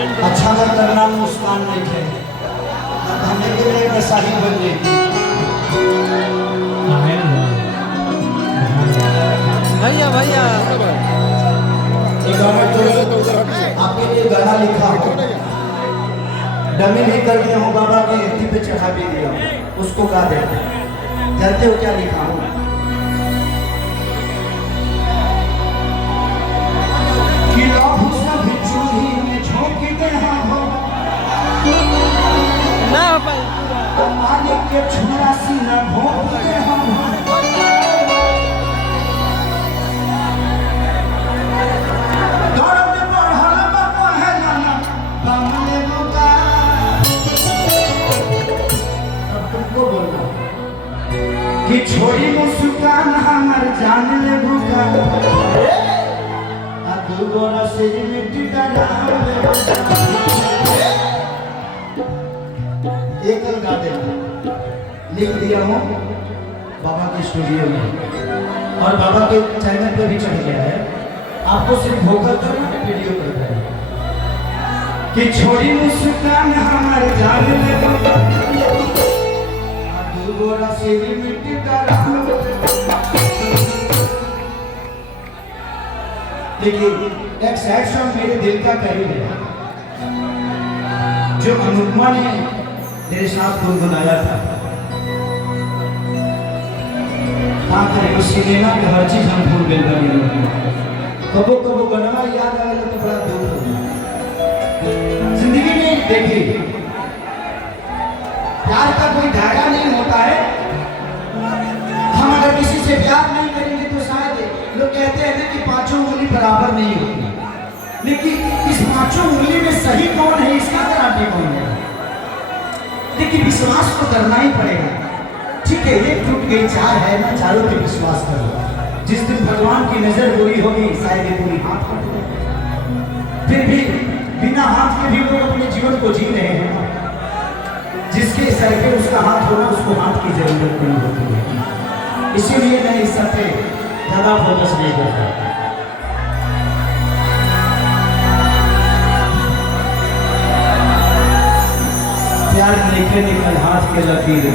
अच्छा का करना मुस्कान नहीं है हमें के लिए वैसा ही बन जाएगी। भैया भैया आपके लिए गाना लिखा हो डमी भी कर दिया हूँ बाबा के हिंदी पे चढ़ा भी दिया उसको गा देते जानते हो क्या लिखा हूँ कि लहू सब चूल्ही में झोंक दे हो ना हो पाई मालिक के छुरा सीना भोंक दे हम दर्द बढ़ल बा पहला ना बामले बुका अब तुमको बोलना कि छोड़ी मुस्कान हमर जान ले बुका आ तू गोरा से मिट्टी डाला एक गा देना लिख दिया हूँ बाबा के स्टूडियो में और बाबा के चैनल पे भी चढ़ गया है आपको सिर्फ भोकल करना वीडियो करना है कि छोड़ी मुस्कान हमारे जान ले तू गोरा से मिट्टी डाला देखिए एक सैड सॉन्ग मेरे दिल का करीब है जो अनुपमा ने मेरे साथ गुनगुनाया था सिनेमा के हर चीज हम भूल गए कबो कबो गनवा याद आएगा तो बड़ा दुख होगा जिंदगी में देखिए प्यार का कोई धागा नहीं होता है हम अगर किसी से प्यार नहीं करेंगे तो शायद लोग कहते हैं कि पांचों उंगली बराबर नहीं होती लेकिन इस पांचों उंगली में सही कौन है इसका गारंटी कौन है लेकिन विश्वास तो करना ही पड़ेगा ठीक है एक टूट गई चार है ना चारों पे विश्वास करो जिस दिन भगवान की नजर बुरी होगी शायद ये पूरी हाथ फिर भी बिना हाथ के भी लोग अपने जीवन को जी रहे हैं जिसके सर पे उसका हाथ होना उसको हाथ की जरूरत नहीं होती है इसीलिए मैं इस सब पे ज्यादा फोकस नहीं करता प्यार लिखे निकल हाथ के लकीर